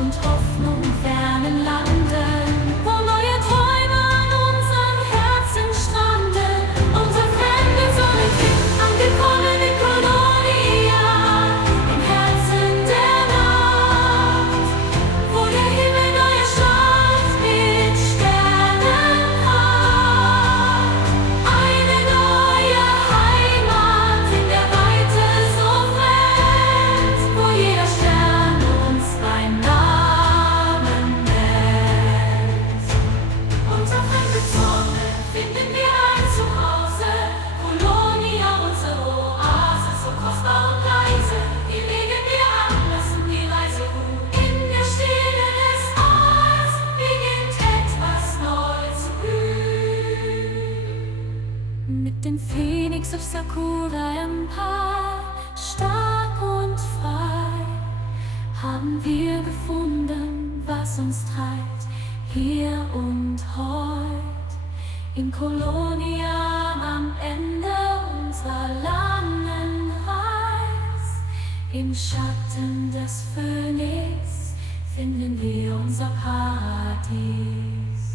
und Hoffnung fernen Landen, wo neue Träume an unseren Herzen stranden. Unsere fremde Sonne angekommen in Kolonia, im Herzen der Nacht, wo der Himmel neu erstrahlt mit Sternenpracht. Eine neue Heimat in der Weite so fremd, wo jeder Stern uns beim Namen nennt. Unter fremde Sonne finden wir ein Zuhause, Kolonia, unsere Oase, so kostbar und leise. Hier legen wir an, lassen die Reise ruhen. In der Stille des Orts beginnt etwas neu zu blühen. Mit dem Phönix auf Sakura Empire, stark und frei, haben wir gefunden, was uns treibt, hier und heut. In Kolonia am Ende unserer langen Reis, im Schatten des Phönix finden wir unser Paradies.